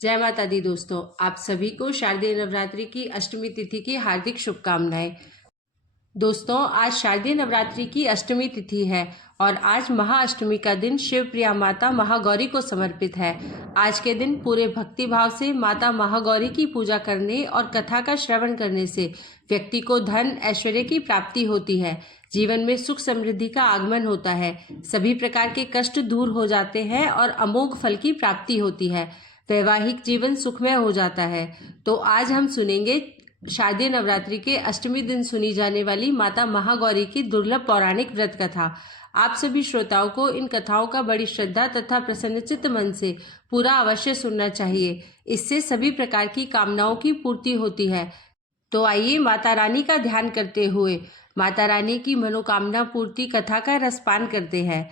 जय माता दी दोस्तों, आप सभी को शारदीय नवरात्रि की अष्टमी तिथि की हार्दिक शुभकामनाएं। दोस्तों, आज शारदीय नवरात्रि की अष्टमी तिथि है और आज महाअष्टमी का दिन शिवप्रिया माता महागौरी को समर्पित है। आज के दिन पूरे भक्ति भाव से माता महागौरी की पूजा करने और कथा का श्रवण करने से व्यक्ति को धन ऐश्वर्य की प्राप्ति होती है, जीवन में सुख समृद्धि का आगमन होता है, सभी प्रकार के कष्ट दूर हो जाते हैं और अमोघ फल की प्राप्ति होती है, वैवाहिक जीवन सुखमय हो जाता है। तो आज हम सुनेंगे शारदीय नवरात्रि के अष्टमी दिन सुनी जाने वाली माता महागौरी की दुर्लभ पौराणिक व्रत कथा। आप सभी श्रोताओं को इन कथाओं का बड़ी श्रद्धा तथा प्रसन्नचित्त मन से पूरा अवश्य सुनना चाहिए। इससे सभी प्रकार की कामनाओं की पूर्ति होती है। तो आइए माता रानी का ध्यान करते हुए माता रानी की मनोकामना पूर्ति कथा का रसपान करते हैं।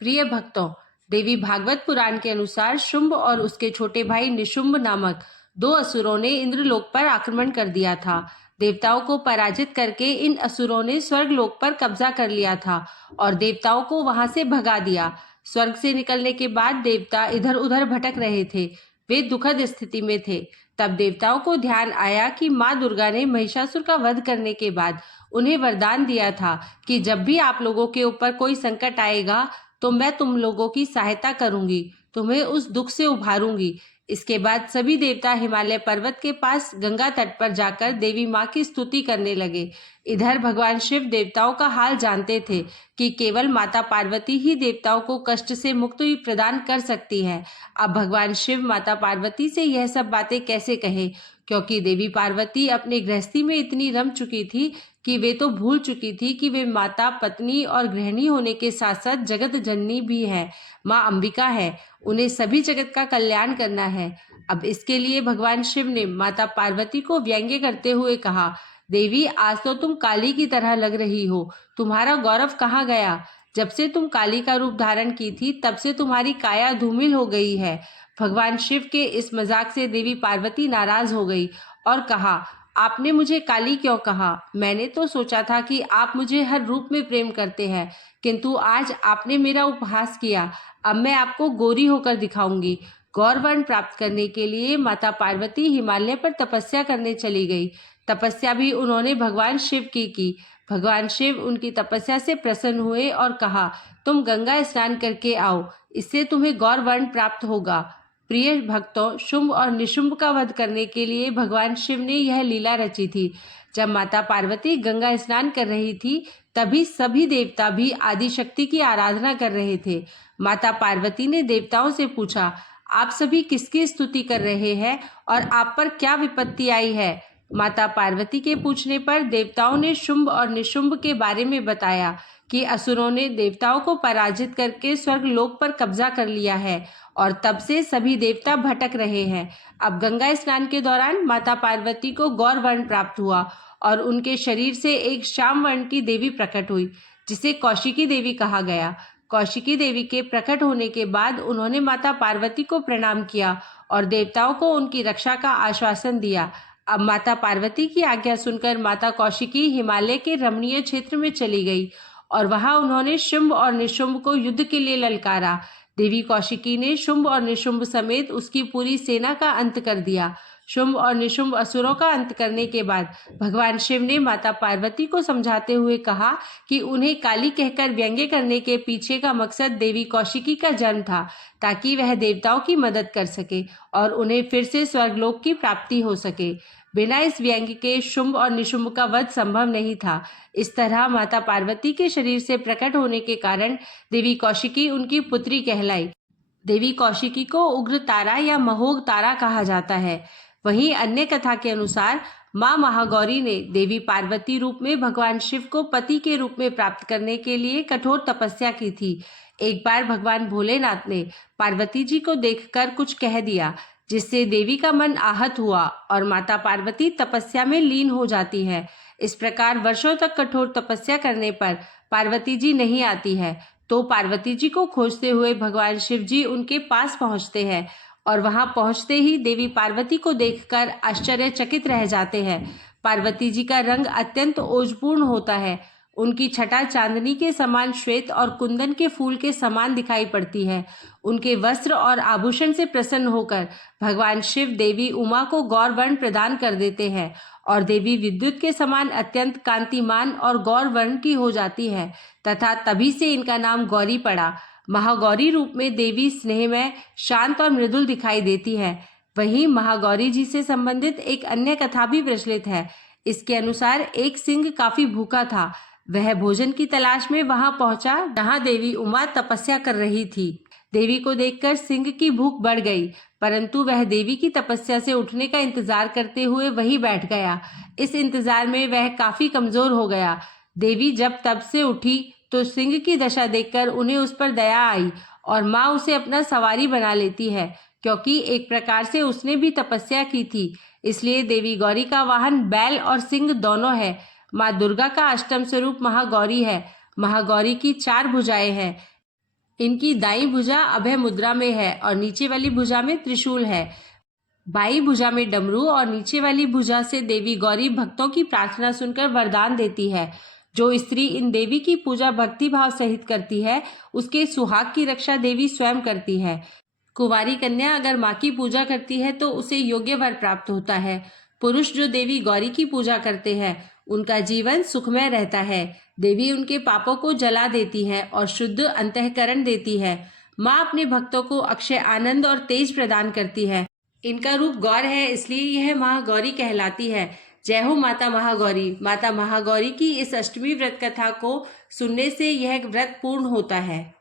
प्रिय भक्तों, देवी भागवत पुराण के अनुसार शुंभ और उसके छोटे भाई निशुंभ नामक दो असुरों ने इंद्रलोक पर आक्रमण कर दिया था। देवताओं को पराजित करके इन असुरों ने स्वर्ग लोक पर कब्जा कर लिया था और देवताओं को वहां से भगा दिया। स्वर्ग से निकलने के बाद देवता इधर उधर भटक रहे थे। वे दुखद स्थिति में थे। तब देवताओं को ध्यान आया कि माँ दुर्गा ने महिषासुर का वध करने के बाद उन्हें वरदान दिया था कि जब भी आप लोगों के ऊपर कोई संकट आएगा तो मैं तुम लोगों की सहायता करूंगी, तुम्हें उस दुख से उभारूंगी। इसके बाद सभी देवता हिमालय पर्वत के पास गंगा तट पर जाकर देवी माँ की स्तुति करने लगे। इधर भगवान शिव देवताओं का हाल जानते थे कि केवल माता पार्वती ही देवताओं को कष्ट से मुक्ति प्रदान कर सकती है। अब भगवान शिव माता पार्वती से यह सब बातें कैसे कहे, क्योंकि देवी पार्वती अपने गृहस्थी में इतनी रम चुकी थी कि वे तो भूल चुकी थी कि वे माता, पत्नी और गृहिणी होने के साथ साथ जगत जननी भी है, माँ अंबिका है। उन्हें सभी जगत का कल्याण करना है। अब इसके लिए भगवान शिव ने माता पार्वती को व्यंग्य करते हुए कहा, देवी, आज तो तुम काली की तरह लग रही हो। तुम्हारा गौरव कहाँ गया? जब से तुम काली का रूप धारण की थी तब से तुम्हारी काया धूमिल हो गई है। भगवान शिव के इस मजाक से देवी पार्वती नाराज हो गई और कहा, आपने मुझे काली क्यों कहा? मैंने तो सोचा था कि आप मुझे हर रूप में प्रेम करते हैं, किंतु आज आपने मेरा उपहास किया। अब मैं आपको गोरी होकर दिखाऊंगी। गौर वर्ण प्राप्त करने के लिए माता पार्वती हिमालय पर तपस्या करने चली गई। तपस्या भी उन्होंने भगवान शिव की। भगवान शिव उनकी तपस्या से प्रसन्न हुए और कहा, तुम गंगा स्नान करके आओ, इससे तुम्हें गौर वर्ण प्राप्त होगा। प्रिय भक्तों, शुंभ और निशुंभ का वध करने के लिए भगवान शिव ने यह लीला रची थी। जब माता पार्वती गंगा स्नान कर रही थी तभी सभी देवता भी आदिशक्ति की आराधना कर रहे थे। माता पार्वती ने देवताओं से पूछा, आप सभी किसकी स्तुति कर रहे हैं और आप पर क्या विपत्ति आई है? माता पार्वती के पूछने पर देवताओं ने शुंभ और निशुंभ के बारे में बताया कि असुरों ने देवताओं को पराजित करके स्वर्ग लोक पर कब्जा कर लिया है और तब से सभी देवता भटक रहे हैं। अब गंगा स्नान के दौरान माता पार्वती को गौर वर्ण प्राप्त हुआ और उनके शरीर से एक श्याम वर्ण की देवी प्रकट हुई, जिसे कौशिकी देवी कहा गया। कौशिकी देवी के प्रकट होने के बाद उन्होंने माता पार्वती को प्रणाम किया और देवताओं को उनकी रक्षा का आश्वासन दिया। अब माता पार्वती की आज्ञा सुनकर माता कौशिकी हिमालय के रमणीय क्षेत्र में चली गई और वहां उन्होंने शुंभ और निशुंभ को युद्ध के लिए ललकारा। देवी कौशिकी ने शुंभ और निशुंभ समेत उसकी पूरी सेना का अंत कर दिया। शुंभ और निशुंभ असुरों का अंत करने के बाद भगवान शिव ने माता पार्वती को समझाते हुए कहा कि उन्हें काली कहकर व्यंग्य करने के पीछे का मकसद देवी कौशिकी का जन्म था, ताकि वह देवताओं की मदद कर सके और उन्हें फिर से स्वर्गलोक की प्राप्ति हो सके। बिना इस व्यंग्य के शुंभ और निशुंभ का वध संभव नहीं था। इस तरह माता पार्वती के शरीर से प्रकट होने के कारण देवी कौशिकी उनकी पुत्री कहलाई। देवी कौशिकी को उग्र तारा या महोग तारा कहा जाता है। वहीं अन्य कथा के अनुसार माँ महागौरी ने देवी पार्वती रूप में भगवान शिव को पति के रूप में प्राप्त करने के लिए कठोर तपस्या की थी। एक बार भगवान भोलेनाथ ने पार्वती जी को देखकर कुछ कह दिया, जिससे देवी का मन आहत हुआ और माता पार्वती तपस्या में लीन हो जाती है। इस प्रकार वर्षों तक कठोर तपस्या करने पर पार्वती जी नहीं आती है, तो पार्वती जी को खोजते हुए भगवान शिव जी उनके पास पहुंचते हैं और वहां पहुंचते ही देवी पार्वती को देखकर आश्चर्यचकित रह जाते हैं। पार्वती जी का रंग अत्यंत ओजपूर्ण होता है। उनकी छटा चांदनी के समान श्वेत और कुंदन के फूल के समान दिखाई पड़ती है। उनके वस्त्र और आभूषण से प्रसन्न होकर भगवान शिव देवी उमा को गौर वर्ण प्रदान कर देते हैं और देवी विद्युत के समान अत्यंत कांतिमान और गौर वर्ण की हो जाती है तथा तभी से इनका नाम गौरी पड़ा। महागौरी रूप में देवी स्नेहमय, शांत और मृदुल दिखाई देती है। वहीं महागौरी जी से संबंधित एक अन्य कथा भी प्रचलित है। इसके अनुसार एक सिंह काफी भूखा था। वह भोजन की तलाश में वहां पहुंचा जहां देवी उमा तपस्या कर रही थी। देवी को देखकर सिंह की भूख बढ़ गई, परंतु वह देवी की तपस्या से उठने का इंतजार करते हुए वहीं बैठ गया। इस इंतजार में वह काफी कमजोर हो गया। देवी जब तब से उठी तो सिंह की दशा देखकर उन्हें उस पर दया आई और माँ उसे अपना सवारी बना लेती है, क्योंकि एक प्रकार से उसने भी तपस्या की थी। इसलिए देवी गौरी का वाहन बैल और सिंह दोनों है। माँ दुर्गा का अष्टम स्वरूप महागौरी है। महागौरी की 4 भुजाएं हैं। इनकी दाईं भुजा अभय मुद्रा में है और नीचे वाली भुजा में त्रिशूल है। बाईं भुजा में डमरू और नीचे वाली भुजा से देवी गौरी भक्तों की प्रार्थना सुनकर वरदान देती है। जो स्त्री इन देवी की पूजा भक्ति भाव सहित करती है, उसके सुहाग की रक्षा देवी स्वयं करती है। कुंवारी कन्या अगर माँ की पूजा करती है तो उसे योग्य वर प्राप्त होता है। पुरुष जो देवी गौरी की पूजा करते हैं, उनका जीवन सुखमय रहता है। देवी उनके पापों को जला देती है और शुद्ध अंतःकरण देती है। माँ अपने भक्तों को अक्षय आनंद और तेज प्रदान करती है। इनका रूप गौर है, इसलिए यह महागौरी कहलाती है। जय हो माता महागौरी। माता महागौरी की इस अष्टमी व्रत कथा को सुनने से यह व्रत पूर्ण होता है।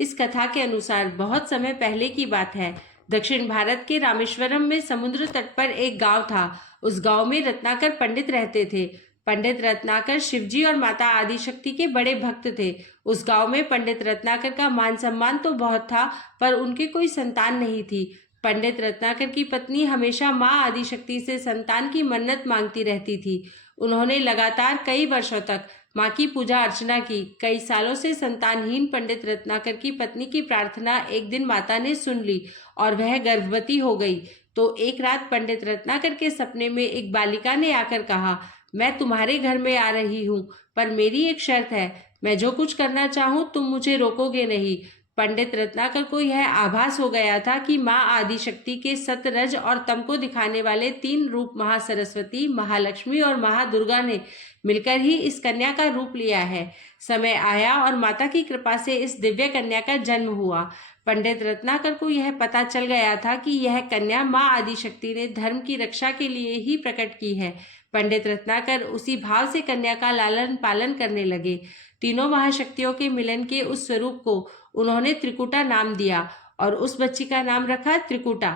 इस कथा के अनुसार बहुत समय पहले की बात है। दक्षिण भारत के रामेश्वरम में समुद्र तट पर एक गांव था। उस गांव में रत्नाकर पंडित रहते थे। पंडित रत्नाकर शिवजी और माता आदिशक्ति के बड़े भक्त थे। उस गांव में पंडित रत्नाकर का मान सम्मान तो बहुत था, पर उनके कोई संतान नहीं थी। पंडित रत्नाकर की पत्नी हमेशा माँ आदिशक्ति से संतान की मन्नत मांगती रहती थी। उन्होंने लगातार कई वर्षों तक माँ की पूजा अर्चना की। कई सालों से संतानहीन पंडित रत्नाकर की पत्नी की प्रार्थना एक दिन माता ने सुन ली और वह गर्भवती हो गई। तो एक रात पंडित रत्नाकर के सपने में एक बालिका ने आकर कहा, मैं तुम्हारे घर में आ रही हूँ, पर मेरी एक शर्त है। मैं जो कुछ करना चाहूँ तुम मुझे रोकोगे नहीं। पंडित रत्नाकर को यह आभास हो गया था कि माँ आदिशक्ति के सत, रज और तम को दिखाने वाले 3 रूप महासरस्वती, महालक्ष्मी और महादुर्गा ने मिलकर ही इस कन्या का रूप लिया है। समय आया और माता की कृपा से इस दिव्य कन्या का जन्म हुआ। पंडित रत्नाकर को यह पता चल गया था कि यह कन्या माँ आदिशक्ति ने धर्म की रक्षा के लिए ही प्रकट की है। पंडित रत्नाकर उसी भाव से कन्या का लालन पालन करने लगे। तीनों महाशक्तियों के मिलन के उस स्वरूप को उन्होंने त्रिकुटा नाम दिया और उस बच्ची का नाम रखा त्रिकुटा।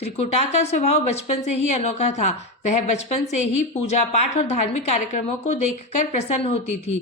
त्रिकुटा का स्वभाव बचपन से ही अनोखा था। वह बचपन से ही पूजा पाठ और धार्मिक कार्यक्रमों को देखकर प्रसन्न होती थी।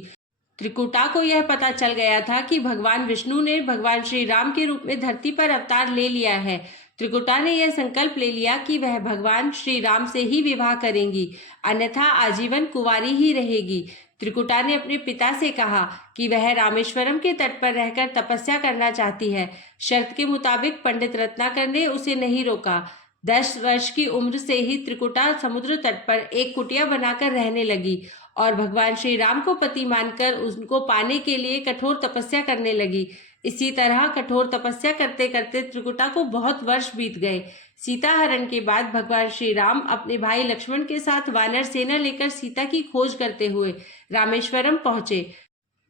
त्रिकुटा को यह पता चल गया था कि भगवान विष्णु ने भगवान श्री राम के रूप में धरती पर अवतार ले लिया है। त्रिकुटा ने यह संकल्प ले लिया कि वह भगवान श्री राम से ही विवाह करेंगी, अन्यथा आजीवन कुंवारी ही रहेगी। त्रिकुटा ने अपने पिता से कहा कि वह रामेश्वरम के तट पर रहकर तपस्या करना चाहती है। शर्त के मुताबिक पंडित रत्नाकर ने उसे नहीं रोका। 10 वर्ष की उम्र से ही त्रिकुटा समुद्र तट पर एक कुटिया बनाकर रहने लगी और भगवान श्री राम को पति मानकर उनको पाने के लिए कठोर तपस्या करने लगी। इसी तरह कठोर तपस्या करते करते त्रिकुटा को बहुत वर्ष बीत गए। सीता हरण के बाद भगवान श्री राम अपने भाई लक्ष्मण के साथ वानर सेना लेकर सीता की खोज करते हुए रामेश्वरम पहुंचे।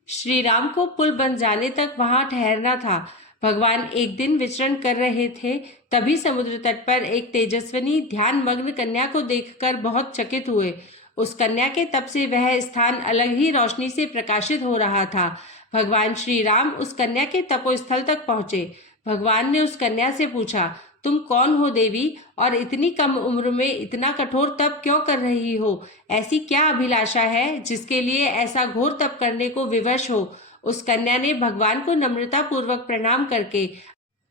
श्री राम को पुल बन जाने तक वहां ठहरना था। भगवान एक दिन विचरण कर रहे थे, तभी समुद्र तट पर एक तेजस्विनी ध्यान मग्न कन्या को देखकर बहुत चकित हुए। उस कन्या के तप से वह स्थान अलग ही रोशनी से प्रकाशित हो रहा था। भगवान श्री राम उस कन्या के तपोस्थल तक पहुंचे। भगवान ने उस कन्या से पूछा, तुम कौन हो देवी, और इतनी कम उम्र में इतना कठोर तप क्यों कर रही हो? ऐसी क्या अभिलाषा है जिसके लिए ऐसा घोर तप करने को विवश हो? उस कन्या ने भगवान को नम्रता पूर्वक प्रणाम करके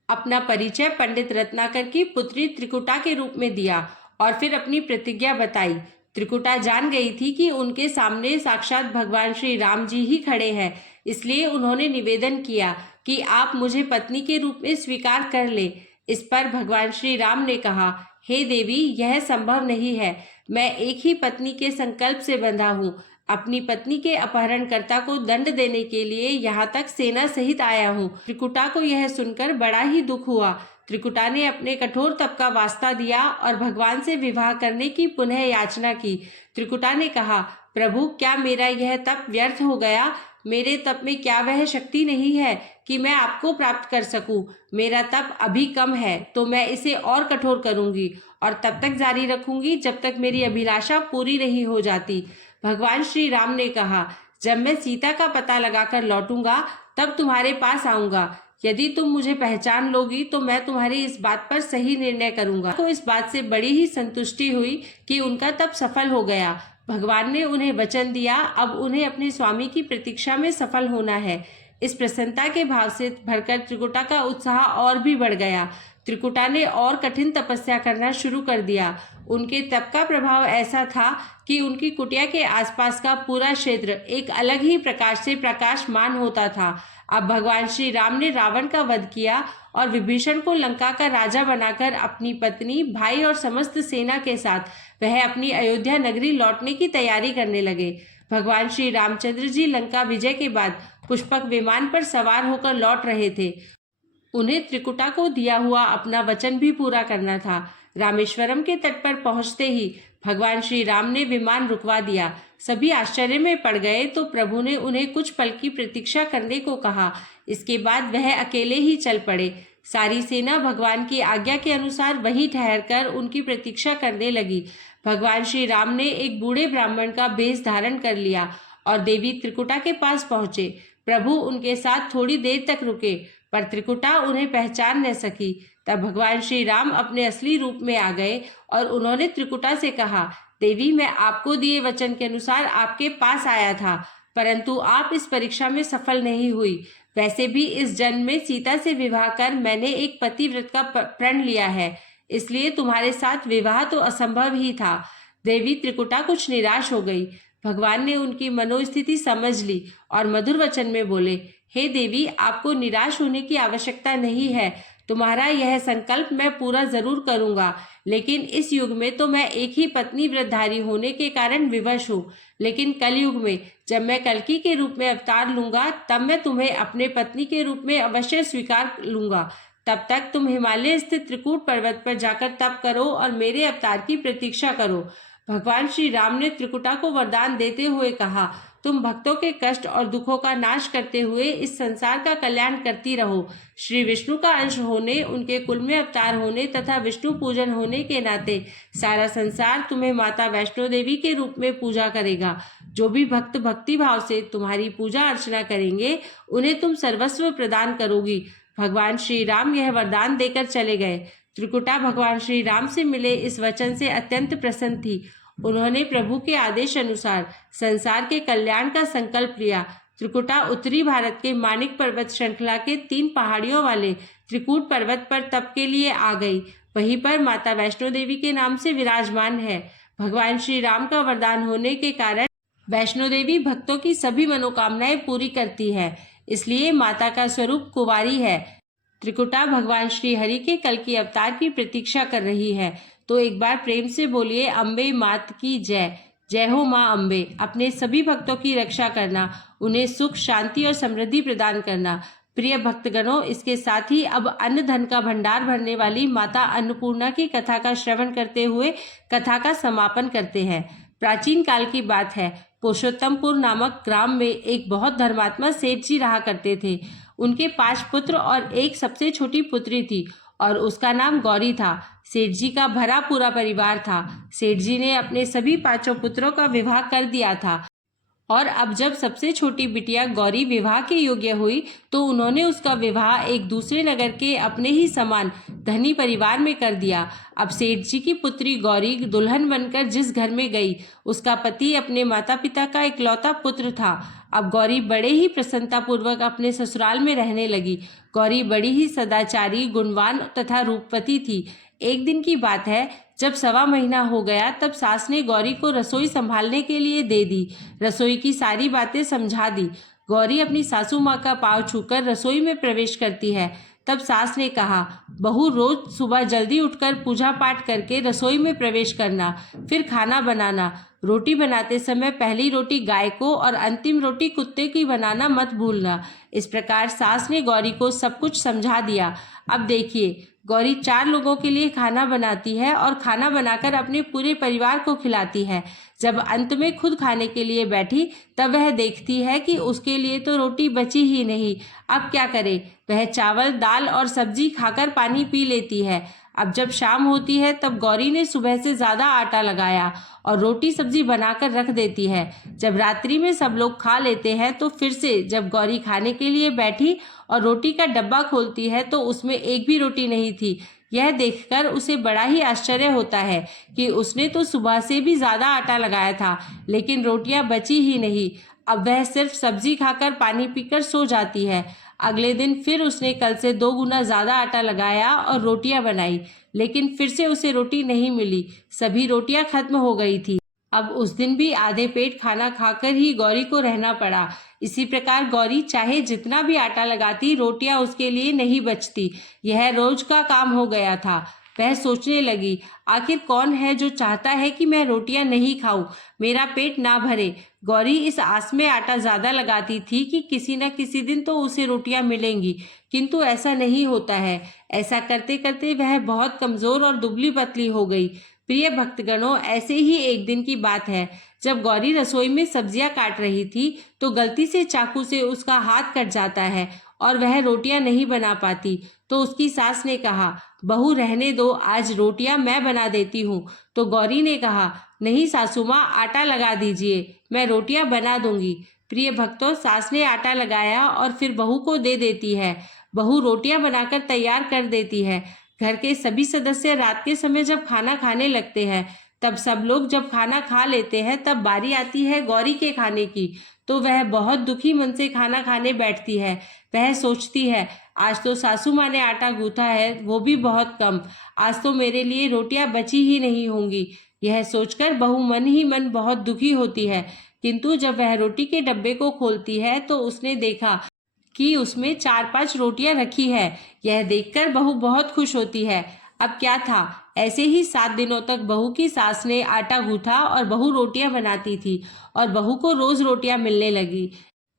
अपना परिचय पंडित रत्नाकर की पुत्री त्रिकुटा के रूप में दिया और फिर अपनी प्रतिज्ञा बताई। त्रिकुटा जान गई थी कि उनके सामने साक्षात भगवान श्री राम जी ही खड़े हैं, इसलिए उन्होंने निवेदन किया कि आप मुझे पत्नी के रूप में स्वीकार कर ले। इस पर भगवान श्री राम ने कहा, हे देवी, यह संभव नहीं है। मैं एक ही पत्नी के संकल्प से बंधा हूँ। अपनी पत्नी के अपहरणकर्ता को दंड देने के लिए यहाँ तक सेना सहित आया हूँ। त्रिकुटा को यह सुनकर बड़ा ही दुख हुआ। त्रिकुटा ने अपने कठोर तप का वास्ता दिया और भगवान से विवाह करने की पुनः याचना की। त्रिकुटा ने कहा, प्रभु, क्या मेरा यह तप व्यर्थ हो गया? मेरे तप में क्या वह शक्ति नहीं है कि मैं आपको प्राप्त कर सकूं? मेरा तप अभी कम है, तो मैं इसे और कठोर करूंगी और तब तक जारी रखूंगी जब तक मेरी अभिलाषा पूरी नहीं हो जाती। भगवान श्री राम ने कहा, जब मैं सीता का पता लगाकर लौटूंगा तब तुम्हारे पास आऊंगा। यदि तुम मुझे पहचान लोगी तो मैं तुम्हारी इस बात पर सही निर्णय करूंगा। तो इस बात से बड़ी ही संतुष्टि हुई कि उनका तप सफल हो गया। भगवान ने उन्हें वचन दिया, अब उन्हें अपने स्वामी की प्रतीक्षा में सफल होना है। इस प्रसन्नता के भाव से भरकर त्रिकुटा का उत्साह और भी बढ़ गया। त्रिकुटा ने और कठिन तपस्या करना शुरू कर दिया। उनके तप का प्रभाव ऐसा था कि उनकी कुटिया के आसपास का पूरा क्षेत्र एक अलग ही प्रकाश से प्रकाशमान होता था। अब भगवान श्री राम ने रावण का वध किया और विभीषण को लंका का राजा बनाकर अपनी पत्नी, भाई और समस्त सेना के साथ वह अपनी अयोध्या नगरी लौटने की तैयारी करने लगे। भगवान श्री रामचंद्र जी लंका विजय के बाद पुष्पक विमान पर सवार होकर लौट रहे थे। उन्हें त्रिकुटा को दिया हुआ अपना वचन भी पूरा करना था। रामेश्वरम के तट पर पहुंचते ही भगवान श्री राम ने विमान रुकवा दिया। सभी आश्चर्य में पड़ गए तो प्रभु ने उन्हें कुछ पल की प्रतीक्षा करने को कहा। इसके बाद वह अकेले ही चल पड़े। सारी सेना भगवान की आज्ञा के अनुसार वहीं ठहरकर उनकी प्रतीक्षा करने लगी। भगवान श्री राम ने एक बूढ़े ब्राह्मण का भेष धारण कर लिया और देवी त्रिकुटा के पास पहुंचे। प्रभु उनके साथ थोड़ी देर तक रुके, पर त्रिकुटा उन्हें पहचान न सकी। तब भगवान श्री राम अपने असली रूप में आ गए और उन्होंने त्रिकुटा से कहा, देवी, मैं आपको दिए वचन के अनुसार आपके पास आया था, परंतु आप इस परीक्षा में सफल नहीं हुई। वैसे भी इस जन्म में सीता से विवाह कर मैंने एक पतिव्रत का प्रण लिया है, इसलिए तुम्हारे साथ विवाह तो असंभव ही था। देवी त्रिकुटा कुछ निराश हो गई। भगवान ने उनकी मनोस्थिति समझ ली और मधुर वचन में बोले, हे देवी, आपको निराश होने की आवश्यकता नहीं है। तुम्हारा यह संकल्प मैं पूरा जरूर करूंगा, लेकिन इस युग में तो मैं एक ही पत्नी व्रतधारी होने के कारण विवश हूँ। लेकिन कलयुग में जब मैं कल्कि के रूप में अवतार लूंगा तब मैं तुम्हें अपने पत्नी के रूप में अवश्य स्वीकार लूंगा। तब तक तुम हिमालय स्थित त्रिकूट पर्वत पर जाकर तप करो और मेरे अवतार की प्रतीक्षा करो। भगवान श्री राम ने त्रिकुटा को वरदान देते हुए कहा, तुम भक्तों के कष्ट और दुखों का नाश करते हुए इस संसार का कल्याण करती रहो। श्री विष्णु का अंश होने, उनके कुल में अवतार होने तथा विष्णु पूजन होने के नाते सारा संसार तुम्हें माता वैष्णो देवी के रूप में पूजा करेगा। जो भी भक्त भक्ति भाव से तुम्हारी पूजा अर्चना करेंगे उन्हें तुम सर्वस्व प्रदान करोगी। भगवान श्री राम यह वरदान देकर चले गए। त्रिकुटा भगवान श्री राम से मिले इस वचन से अत्यंत प्रसन्न थी। उन्होंने प्रभु के आदेश अनुसार संसार के कल्याण का संकल्प लिया। त्रिकुटा उत्तरी भारत के मानिक पर्वत श्रृंखला के 3 पहाड़ियों वाले त्रिकूट पर्वत पर तप के लिए आ गई। वहीं पर माता वैष्णो देवी के नाम से विराजमान है। भगवान श्री राम का वरदान होने के कारण वैष्णो देवी भक्तों की सभी मनोकामनाएं पूरी करती है, इसलिए माता का स्वरूप कुंवारी है। त्रिकुटा भगवान श्री हरि के कल की अवतार की प्रतीक्षा कर रही है, तो एक बार प्रेम से बोलिए, अम्बे मात की जय। जय हो माँ अम्बे। अपने सभी भक्तों की रक्षा करना, उन्हें सुख, शांति और समृद्धि प्रदान करना। प्रिय भक्तगणों, इसके साथ ही अब अन्न धन का भंडार भरने वाली माता अन्नपूर्णा की कथा का श्रवण करते हुए कथा का समापन करते हैं। प्राचीन काल की बात है। पुरुषोत्तमपुर नामक ग्राम में एक बहुत धर्मात्मा सेठ जी रहा करते थे। उनके 5 पुत्र और एक सबसे छोटी पुत्री थी और उसका नाम गौरी था। सेठ जी का भरा पूरा परिवार था। सेठ जी ने अपने सभी 5 पुत्रों का विवाह कर दिया था और अब जब सबसे छोटी बिटिया गौरी विवाह के योग्य हुई तो उन्होंने उसका विवाह एक दूसरे नगर के अपने ही समान धनी परिवार में कर दिया। अब सेठ जी की पुत्री गौरी दुल्हन बनकर जिस घर में गई, उसका पति अपने माता पिता का इकलौता पुत्र था। अब गौरी बड़े ही प्रसन्नता पूर्वक अपने ससुराल में रहने लगी। गौरी बड़ी ही सदाचारी, गुणवान तथा रूपवती थी। एक दिन की बात है, जब 1.25 महीना हो गया तब सास ने गौरी को रसोई संभालने के लिए दे दी। रसोई की सारी बातें समझा दी। गौरी अपनी सासू माँ का पांव छूकर रसोई में प्रवेश करती है। तब सास ने कहा, बहू, रोज सुबह जल्दी उठकर पूजा पाठ करके रसोई में प्रवेश करना, फिर खाना बनाना। रोटी बनाते समय पहली रोटी गाय को और अंतिम रोटी कुत्ते की बनाना मत भूलना। इस प्रकार सास ने गौरी को सब कुछ समझा दिया। अब देखिए, गौरी 4 लोगों के लिए खाना बनाती है और खाना बनाकर अपने पूरे परिवार को खिलाती है। जब अंत में खुद खाने के लिए बैठी तब वह देखती है कि उसके लिए तो रोटी बची ही नहीं। अब क्या करे? वह चावल, दाल और सब्जी खाकर पानी पी लेती है। अब जब शाम होती है तब गौरी ने सुबह से ज़्यादा आटा लगाया और रोटी सब्जी बनाकर रख देती है। जब रात्रि में सब लोग खा लेते हैं तो फिर से जब गौरी खाने के लिए बैठी और रोटी का डब्बा खोलती है तो उसमें एक भी रोटी नहीं थी। यह देखकर उसे बड़ा ही आश्चर्य होता है कि उसने तो सुबह से भी ज़्यादा आटा लगाया था, लेकिन रोटियां बची ही नहीं। अब वह सिर्फ सब्जी खाकर पानी पीकर सो जाती है। अगले दिन फिर उसने कल से 2 गुना ज़्यादा आटा लगाया और रोटियां बनाई, लेकिन फिर से उसे रोटी नहीं मिली। सभी रोटियां खत्म हो गई थी। अब उस दिन भी आधे पेट खाना खाकर ही गौरी को रहना पड़ा। इसी प्रकार गौरी चाहे जितना भी आटा लगाती, रोटियां उसके लिए नहीं बचती। यह रोज का काम हो गया था। वह सोचने लगी, आखिर कौन है जो चाहता है कि मैं रोटियां नहीं खाऊं, मेरा पेट ना भरे। गौरी इस आस में आटा ज्यादा लगाती थी कि किसी न किसी दिन तो उसे रोटियां मिलेंगी, किंतु ऐसा नहीं होता है। ऐसा करते करते वह बहुत कमजोर और दुबली पतली हो गई। प्रिय भक्तगणों, ऐसे ही एक दिन की बात है, जब गौरी रसोई में सब्जियां काट रही थी तो गलती से चाकू से उसका हाथ कट जाता है और वह रोटियां नहीं बना पाती। तो उसकी सास ने कहा, बहू रहने दो, आज रोटियां मैं बना देती हूँ। तो गौरी ने कहा, नहीं सासू माँ, आटा लगा दीजिए, मैं रोटियां बना दूंगी। प्रिय भक्तों, सास ने आटा लगाया और फिर बहू को दे देती है। बहू रोटियां बनाकर तैयार कर देती है। घर के सभी सदस्य रात के समय जब खाना खाने लगते हैं, तब सब लोग जब खाना खा लेते हैं तब बारी आती है गौरी के खाने की। तो वह बहुत दुखी मन से खाना खाने बैठती है। वह सोचती है, आज तो सासू माँ ने आटा गूंथा है, वो भी बहुत कम। आज तो मेरे लिए रोटियां बची ही नहीं होंगी। यह सोचकर बहू मन ही मन बहुत दुखी होती है। किंतु जब वह रोटी के डब्बे को खोलती है तो उसने देखा कि उसमें 4-5 रोटियां रखी है। यह देखकर बहू बहुत खुश होती है। अब क्या था, ऐसे ही 7 दिनों तक बहू की सास ने आटा गूंथा और बहू रोटियां बनाती थी और बहू को रोज रोटियां मिलने लगी।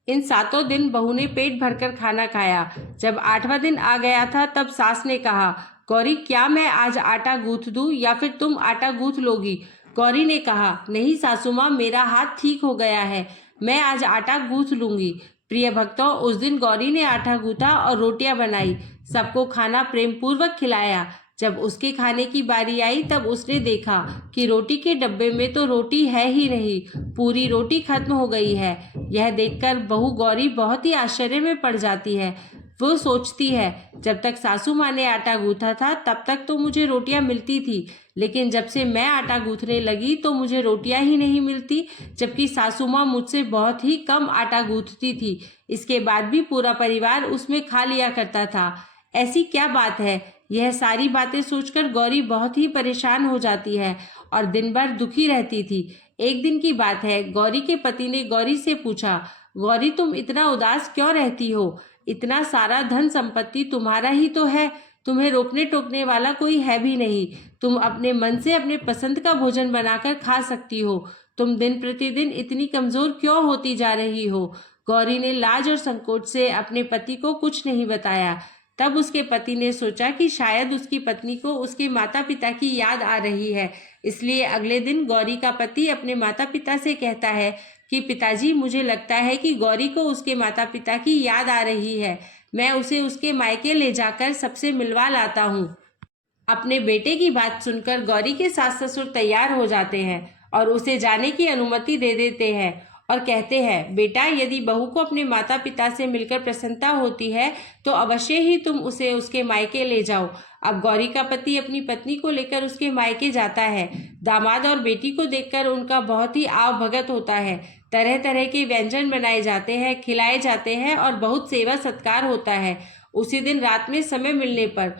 इन 7 दिन बहू ने पेट भरकर खाना खाया। जब 8वां दिन आ गया था तब सास ने कहा, गौरी क्या मैं आज आटा गूंथ दूं या फिर तुम आटा गूंथ लोगी? गौरी ने कहा, नहीं सासू माँ, मेरा हाथ ठीक हो गया है, मैं आज आटा गूंथ लूंगी। प्रिय भक्तों, उस दिन गौरी ने आटा गूंथा और रोटियां बनाई, सबको खाना प्रेम पूर्वक खिलाया। जब उसके खाने की बारी आई तब उसने देखा कि रोटी के डब्बे में तो रोटी है ही नहीं, पूरी रोटी खत्म हो गई है। यह देखकर बहू गौरी बहुत ही आश्चर्य में पड़ जाती है। वो सोचती है, जब तक सासू माँ ने आटा गूंथा था तब तक तो मुझे रोटियां मिलती थी, लेकिन जब से मैं आटा गूंथने लगी तो मुझे रोटियां ही नहीं मिलती, जबकि सासू माँ मुझसे बहुत ही कम आटा गूंथती थी। इसके बाद भी पूरा परिवार उसमें खा लिया करता था। ऐसी क्या बात है? यह सारी बातें सोचकर गौरी बहुत ही परेशान हो जाती है और दिन भर दुखी रहती थी। एक दिन की बात है, गौरी के पति ने गौरी से पूछा, गौरी तुम इतना उदास क्यों रहती हो? इतना सारा धन संपत्ति तुम्हारा ही तो है, तुम्हें रोकने टोकने वाला कोई है भी नहीं। तुम अपने मन से अपने पसंद का भोजन बनाकर खा सकती हो। तुम दिन प्रतिदिन इतनी कमजोर क्यों होती जा रही हो? गौरी ने लाज और संकोच से अपने पति को कुछ नहीं बताया। तब उसके पति ने सोचा कि शायद उसकी पत्नी को उसके माता पिता की याद आ रही है, इसलिए अगले दिन गौरी का पति अपने माता पिता से कहता है कि पिताजी, मुझे लगता है कि गौरी को उसके माता पिता की याद आ रही है, मैं उसे उसके मायके ले जाकर सबसे मिलवा लाता हूँ। अपने बेटे की बात सुनकर गौरी के सास ससुर तैयार हो जाते हैं और उसे जाने की अनुमति दे देते हैं और कहते हैं, बेटा, यदि बहू को अपने माता पिता से मिलकर प्रसन्नता होती है तो अवश्य ही तुम उसे उसके मायके ले जाओ। अब गौरी का पति अपनी पत्नी को लेकर उसके मायके जाता है। दामाद और बेटी को देखकर उनका बहुत ही आव भगत होता है। तरह तरह के व्यंजन बनाए जाते हैं, खिलाए जाते हैं और बहुत सेवा सत्कार होता है। उसी दिन रात में समय मिलने पर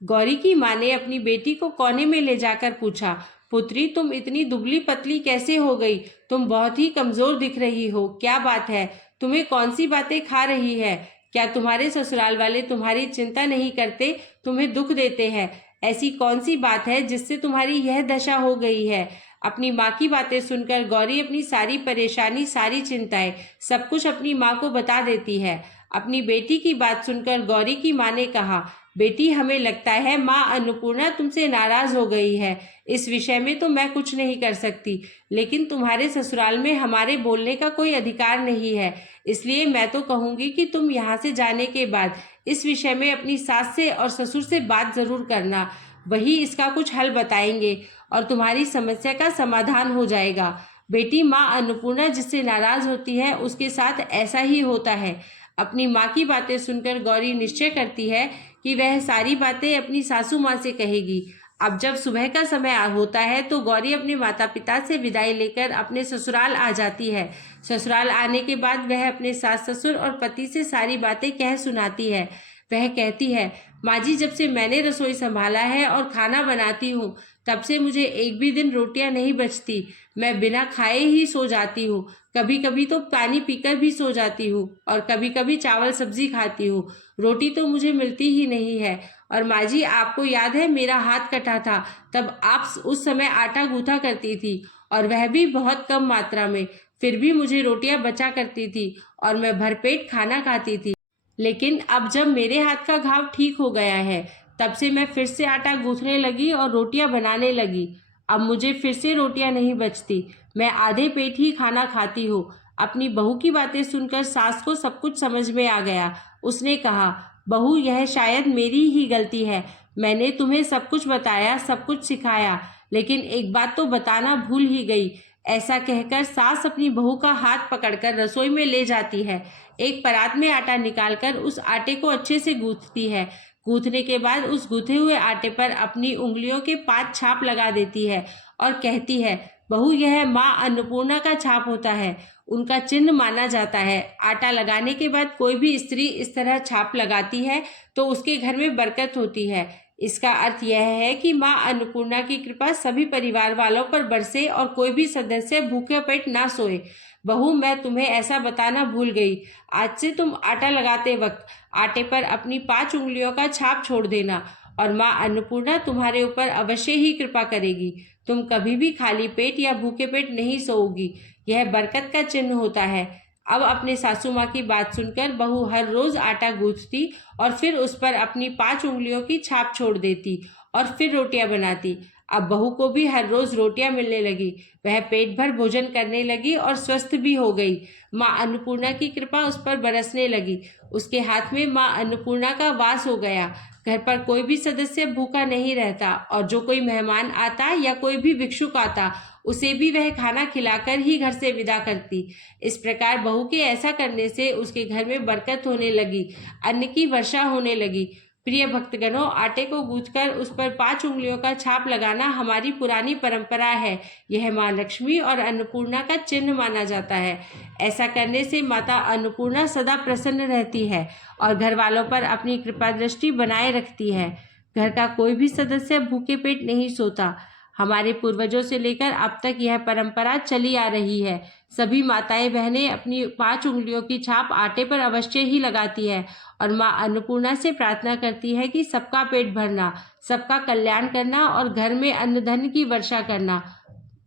गौरी की माँ ने अपनी बेटी को कोने में ले जाकर पूछा, पुत्री, तुम इतनी दुबली पतली कैसे हो गई? तुम बहुत ही कमजोर दिख रही हो, क्या बात है? तुम्हें कौन सी बातें खा रही है? क्या तुम्हारे ससुराल वाले तुम्हारी चिंता नहीं करते, तुम्हें दुख देते हैं? ऐसी कौन सी बात है जिससे तुम्हारी यह दशा हो गई है? अपनी माँ की बातें सुनकर गौरी अपनी सारी परेशानी, सारी चिंताएं, सब कुछ अपनी माँ को बता देती है। अपनी बेटी की बात सुनकर गौरी की माँ ने कहा, बेटी, हमें लगता है माँ अन्नपूर्णा तुमसे नाराज हो गई है। इस विषय में तो मैं कुछ नहीं कर सकती, लेकिन तुम्हारे ससुराल में हमारे बोलने का कोई अधिकार नहीं है। इसलिए मैं तो कहूँगी कि तुम यहाँ से जाने के बाद इस विषय में अपनी सास से और ससुर से बात जरूर करना। वही इसका कुछ हल बताएंगे और तुम्हारी समस्या का समाधान हो जाएगा। बेटी, माँ अन्नपूर्णा जिससे नाराज होती है उसके साथ ऐसा ही होता है। अपनी माँ की बातें सुनकर गौरी निश्चय करती है कि वह सारी बातें अपनी सासू माँ से कहेगी। अब जब सुबह का समय होता है तो गौरी अपने माता पिता से विदाई लेकर अपने ससुराल आ जाती है। ससुराल आने के बाद वह अपने सास ससुर और पति से सारी बातें कह सुनाती है। वह कहती है, माँ जी, जब से मैंने रसोई संभाला है और खाना बनाती हूँ तब से मुझे एक भी दिन रोटियां नहीं बचती। मैं बिना खाए ही सो जाती हूँ। कभी कभी तो पानी पीकर भी सो जाती हूँ और कभी कभी चावल सब्जी खाती हूँ। रोटी तो मुझे मिलती ही नहीं है। और माँ जी, आपको याद है मेरा हाथ कटा था, तब आप उस समय आटा गूंथा करती थी और वह भी बहुत कम मात्रा में। फिर भी मुझे रोटियां बचा करती थी और मैं भरपेट खाना खाती थी। लेकिन अब जब मेरे हाथ का घाव ठीक हो गया है तब से मैं फिर से आटा गूंथने लगी और रोटियां बनाने लगी। अब मुझे फिर से रोटियां नहीं बचती। मैं आधे पेट ही खाना खाती हूँ। अपनी बहू की बातें सुनकर सास को सब कुछ समझ में आ गया। उसने कहा, बहू, यह शायद मेरी ही गलती है। मैंने तुम्हें सब कुछ बताया, सब कुछ सिखाया, लेकिन एक बात तो बताना भूल ही गई। ऐसा कहकर सास अपनी बहू का हाथ पकड़कर रसोई में ले जाती है। एक परात में आटा निकालकर उस आटे को अच्छे से गूंथती है। गूंथने के बाद उस गूंथे हुए आटे पर अपनी उंगलियों के 5 छाप लगा देती है और कहती है, बहू, यह माँ अन्नपूर्णा का छाप होता है, उनका चिन्ह माना जाता है। आटा लगाने के बाद कोई भी स्त्री इस तरह छाप लगाती है तो उसके घर में बरकत होती है। इसका अर्थ यह है कि माँ अन्नपूर्णा की कृपा सभी परिवार वालों पर बरसे और कोई भी सदस्य भूखे पेट ना सोए। बहू, मैं तुम्हें ऐसा बताना भूल गई। आज से तुम आटा लगाते वक्त आटे पर अपनी 5 उंगलियों का छाप छोड़ देना और माँ अन्नपूर्णा तुम्हारे ऊपर अवश्य ही कृपा करेगी। तुम कभी भी खाली पेट या भूखे पेट नहीं सोओगी। यह बरकत का चिन्ह होता है। अब अपने सासू माँ की बात सुनकर बहू हर रोज आटा गूंथती और फिर उस पर अपनी 5 उंगलियों की छाप छोड़ देती और फिर रोटियां बनाती। अब बहू को भी हर रोज रोटियां मिलने लगी। वह पेट भर भोजन करने लगी और स्वस्थ भी हो गई। माँ अन्नपूर्णा की कृपा उस पर बरसने लगी। उसके हाथ में माँ अन्नपूर्णा का वास हो गया। घर पर कोई भी सदस्य भूखा नहीं रहता और जो कोई मेहमान आता या कोई भी भिक्षुक आता उसे भी वह खाना खिलाकर ही घर से विदा करती। इस प्रकार बहू के ऐसा करने से उसके घर में बरकत होने लगी, अन्न की वर्षा होने लगी। प्रिय भक्तगणों, आटे को गूंथकर उस पर 5 उंगलियों का छाप लगाना हमारी पुरानी परंपरा है। यह माँ लक्ष्मी और अन्नपूर्णा का चिन्ह माना जाता है। ऐसा करने से माता अन्नपूर्णा सदा प्रसन्न रहती है और घर वालों पर अपनी कृपा दृष्टि बनाए रखती है। घर का कोई भी सदस्य भूखे पेट नहीं सोता। हमारे पूर्वजों से लेकर अब तक यह परंपरा चली आ रही है। सभी माताएं बहनें अपनी 5 उंगलियों की छाप आटे पर अवश्य ही लगाती है और माँ अन्नपूर्णा से प्रार्थना करती है कि सबका पेट भरना, सबका कल्याण करना और घर में अन्न धन की वर्षा करना।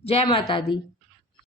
जय माता दी।